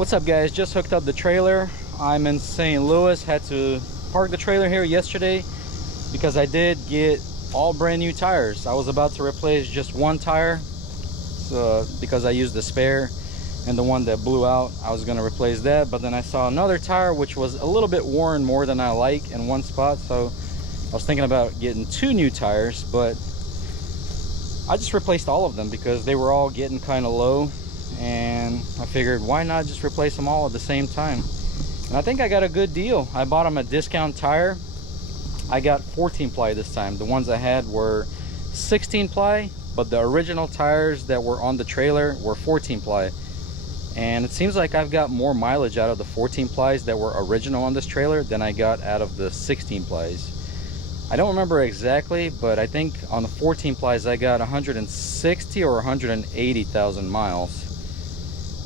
What's up guys, just hooked up the trailer. I'm in St. Louis, had to park the trailer here yesterday because I did get all brand new tires. I was about to replace just one tire because I used the spare, and the one that blew out I was going to replace that, but then I saw another tire which was a little bit worn more than I like in one spot, so I was thinking about getting two new tires, but I just replaced all of them because they were all getting kind of low, and I figured why not just replace them all at the same time. And I think I got a good deal. I bought them a discount tire. I got 14 ply this time. The ones I had were 16 ply, but the original tires that were on the trailer were 14 ply. And it seems like I've got more mileage out of the 14 plies that were original on this trailer than I got out of the 16 plies. I don't remember exactly, but I think on the 14 plies I got 160 or 180,000 miles.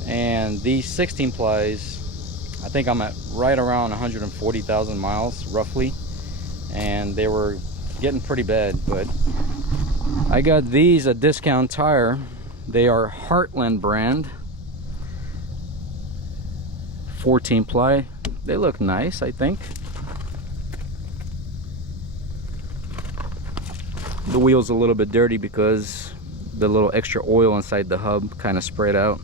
And these 16 plies, I think I'm at right around 140,000 miles roughly, and they were getting pretty bad. But I got these a discount tire. They are Heartland brand, 14 ply. They look nice, I think. The wheel's a little bit dirty because the little extra oil inside the hub kind of sprayed out.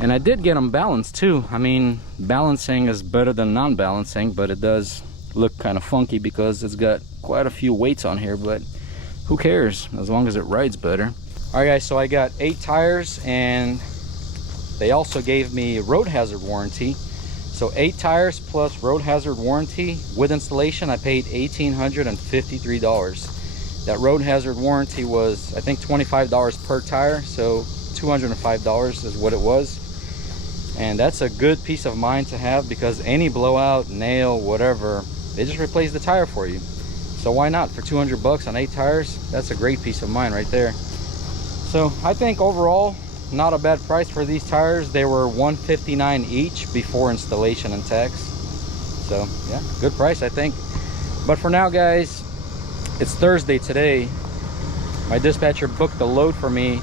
And I did get them balanced too. I mean, balancing is better than non-balancing, but it does look kind of funky because it's got quite a few weights on here, but who cares as long as it rides better. All right guys, so I got 8 tires, and they also gave me road hazard warranty. So 8 tires plus road hazard warranty with installation, I paid $1,853. That road hazard warranty was, I think, $25 per tire, so $205 is what it was. And that's a good peace of mind to have, because any blowout, nail, whatever, they just replace the tire for you. So why not? For 200 bucks on 8 tires, that's a great peace of mind right there. So I think overall, not a bad price for these tires. They were $159 each before installation and tax. So yeah, good price I think. But for now guys, it's Thursday today. My dispatcher booked the load for me,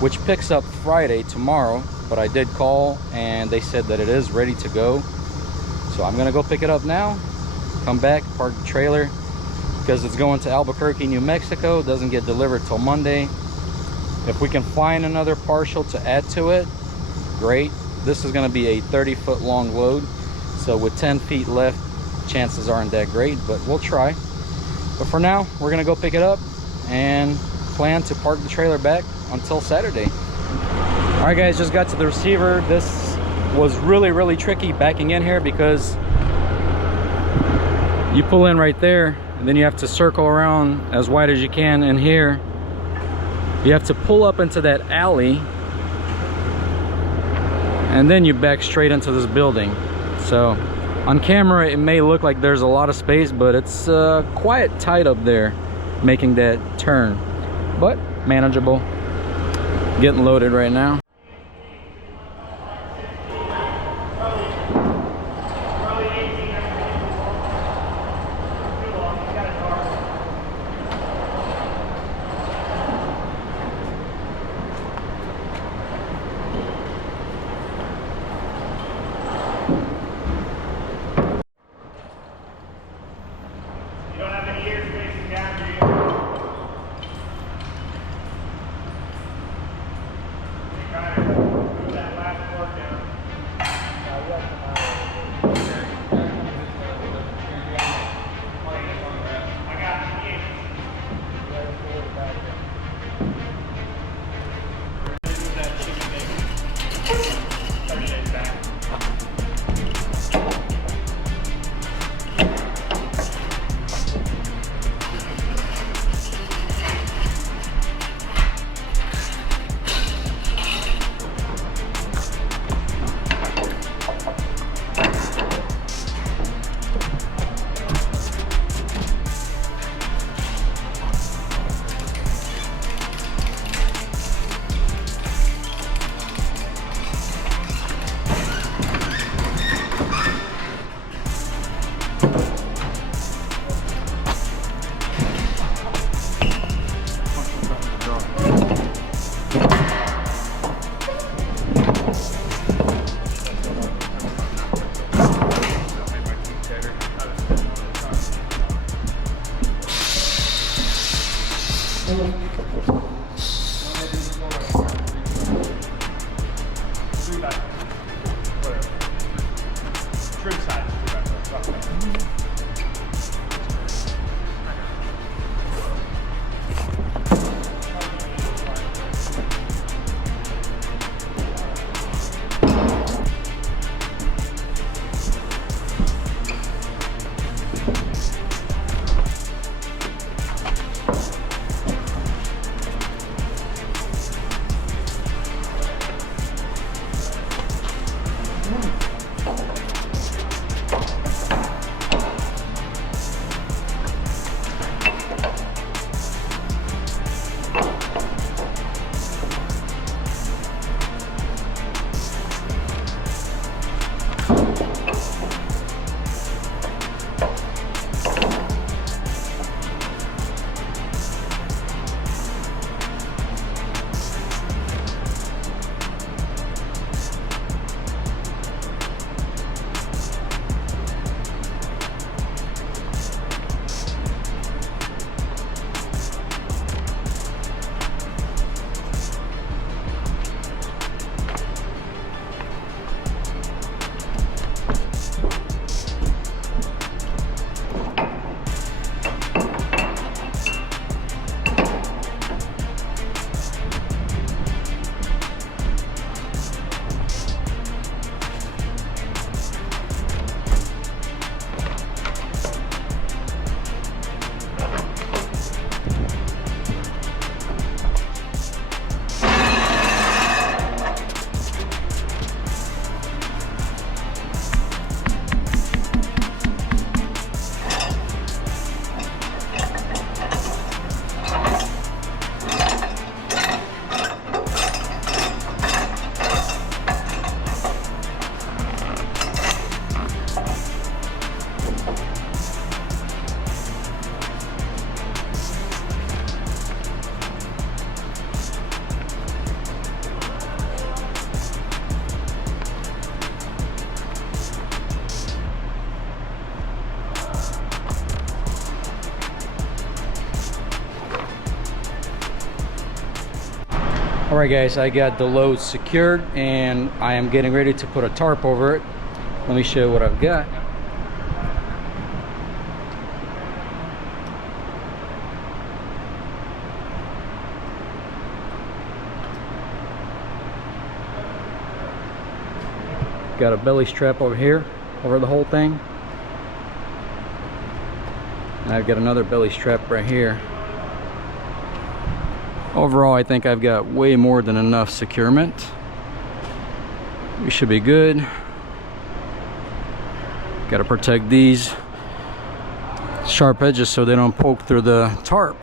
which picks up Friday, tomorrow. But I did call and they said that it is ready to go. So I'm gonna go pick it up now, come back, park the trailer, because it's going to Albuquerque, New Mexico. It doesn't get delivered till Monday. If we can find another partial to add to it, great. This is gonna be a 30-foot long load, so with 10 feet left, chances aren't that great, but we'll try. But for now, we're gonna go pick it up and plan to park the trailer back until Saturday. All right guys, just got to the receiver. This was really tricky backing in here because you pull in right there and then you have to circle around as wide as you can in here. You have to pull up into that alley and then you back straight into this building. So on camera it may look like there's a lot of space, but it's quite tight up there making that turn, but manageable. Getting loaded right now. Alright guys, I got the load secured and I am getting ready to put a tarp over it. Let me show you what I've got. Got a belly strap over here, over the whole thing. And I've got another belly strap right here. Overall, I think I've got way more than enough securement. We should be good. Got to protect these sharp edges so they don't poke through the tarp.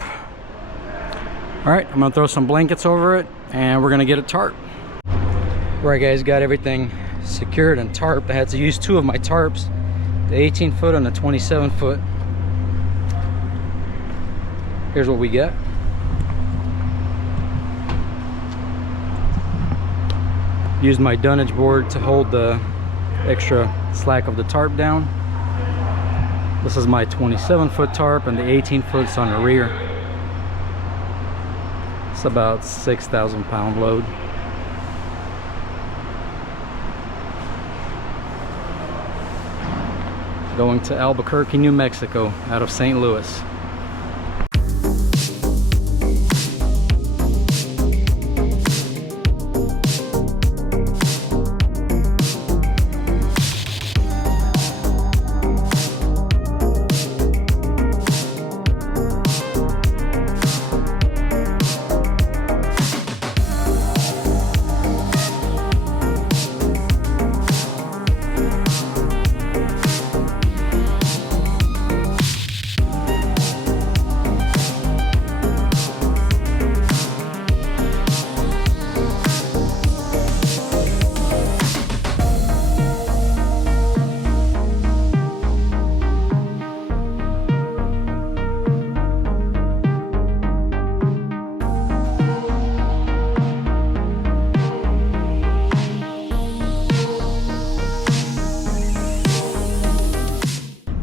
All right, I'm gonna throw some blankets over it and we're gonna get a tarp. All right guys, got everything secured and tarped. I had to use two of my tarps, the 18-foot and the 27-foot. Here's what we got. Used my dunnage board to hold the extra slack of the tarp down. This is my 27-foot tarp and the 18-foot's on the rear. It's about 6,000 pound load. Going to Albuquerque, New Mexico, out of St. Louis.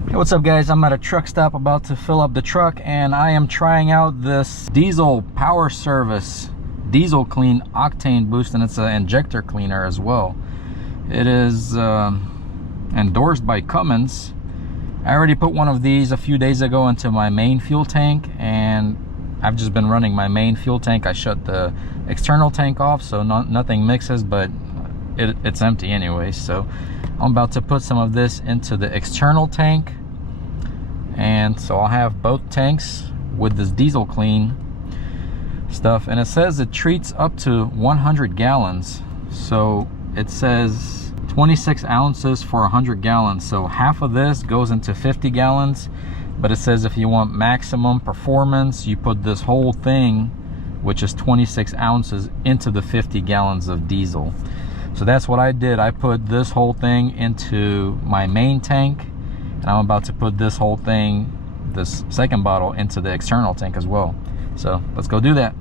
Hey, what's up guys? I'm at a truck stop about to fill up the truck and I am trying out this diesel power service diesel clean octane boost, and it's an injector cleaner as well. It is endorsed by Cummins. I already put one of these a few days ago into my main fuel tank and I've just been running my main fuel tank. I shut the external tank off so nothing mixes, but it's empty anyway. So I'm about to put some of this into the external tank, and so I'll have both tanks with this diesel clean stuff. And it says it treats up to 100 gallons, so it says 26 ounces for 100 gallons, so half of this goes into 50 gallons. But it says if you want maximum performance, you put this whole thing, which is 26 ounces, into the 50 gallons of diesel. So that's what I did. I put this whole thing into my main tank, and I'm about to put this whole thing, this second bottle, into the external tank as well. So let's go do that.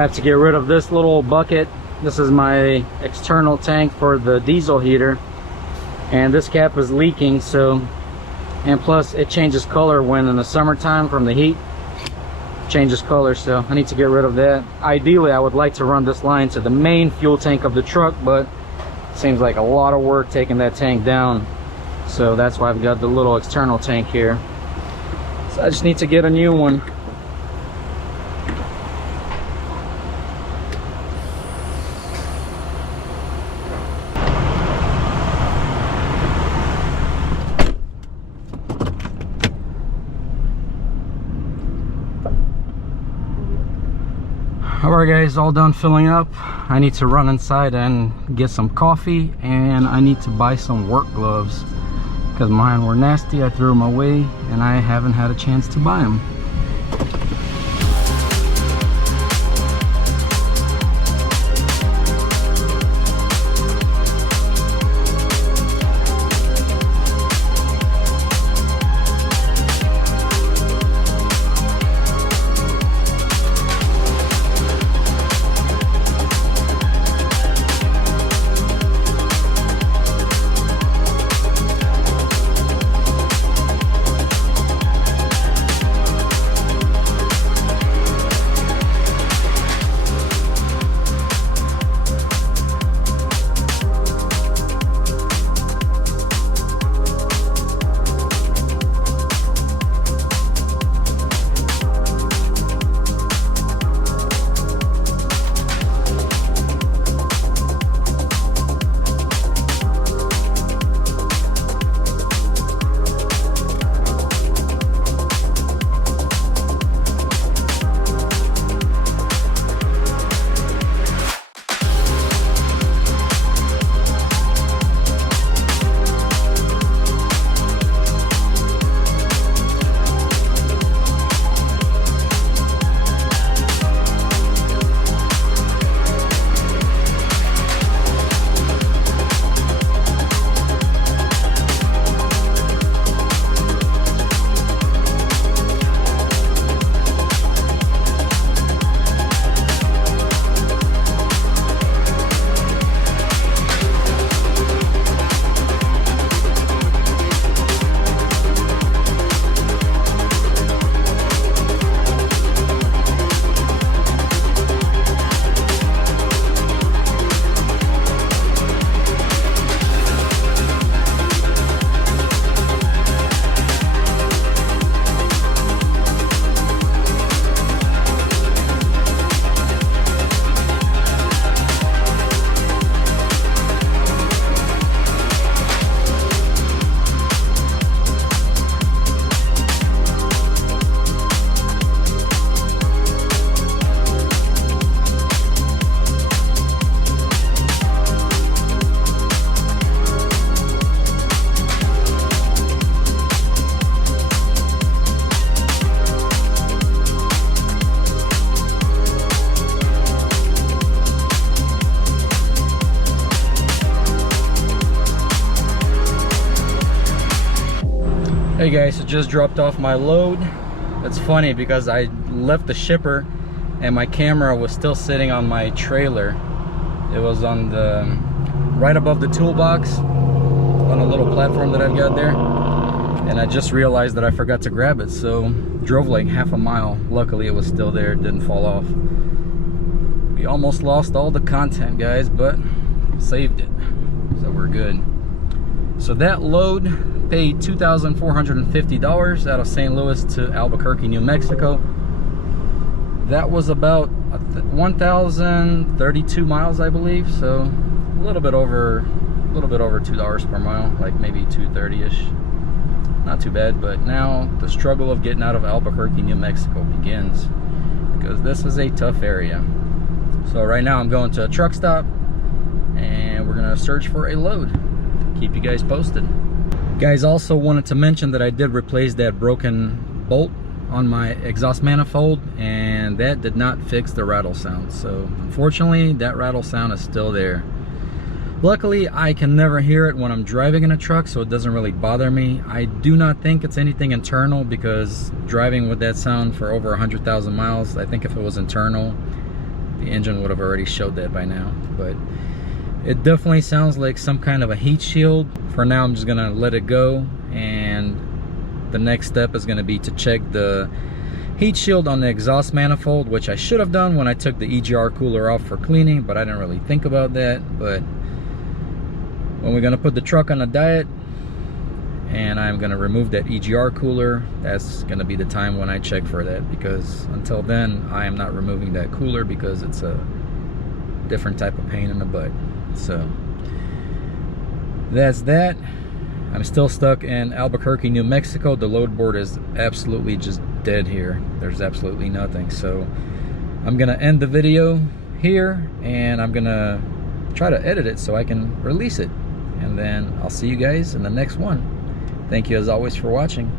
I have to get rid of this little bucket. This is my external tank for the diesel heater, and this cap is leaking, so, and plus it changes color when in the summertime from the heat. Changes color, so I need to get rid of that. Ideally, I would like to run this line to the main fuel tank of the truck, but it seems like a lot of work taking that tank down, so that's why I've got the little external tank here. So I just need to get a new one. Alright guys, all done filling up. I need to run inside and get some coffee, and I need to buy some work gloves because mine were nasty. I threw them away and I haven't had a chance to buy them. Hey guys, so just dropped off my load. It's funny because I left the shipper and my camera was still sitting on my trailer. It was on the right above the toolbox on a little platform that I've got there, and I just realized that I forgot to grab it, so drove like half a mile. Luckily it was still there, it didn't fall off. We almost lost all the content, guys, but saved it, so we're good. So that load paid $2,450 out of St. Louis to Albuquerque, New Mexico. That was about 1,032 miles, I believe. So a little bit over $2 per mile, like maybe 230-ish. Not too bad. But now the struggle of getting out of Albuquerque, New Mexico begins, because this is a tough area. So right now I'm going to a truck stop and we're gonna search for a load. Keep you guys posted. Guys, also wanted to mention that I did replace that broken bolt on my exhaust manifold, and that did not fix the rattle sound. So unfortunately that rattle sound is still there. Luckily I can never hear it when I'm driving in a truck, so it doesn't really bother me. I do not think it's anything internal, because driving with that sound for over 100,000 miles, I think if it was internal, the engine would have already showed that by now. But it definitely sounds like some kind of a heat shield. For now, I'm just gonna let it go, and the next step is gonna be to check the heat shield on the exhaust manifold, which I should have done when I took the EGR cooler off for cleaning, but I didn't really think about that. But when we're gonna put the truck on a diet and I'm gonna remove that EGR cooler, that's gonna be the time when I check for that, because until then I am not removing that cooler because it's a different type of pain in the butt. So that's that. I'm still stuck in Albuquerque, New Mexico. The load board is absolutely just dead here. There's absolutely nothing. So I'm gonna end the video here, and I'm gonna try to edit it so I can release it, and then I'll see you guys in the next one. Thank you as always for watching.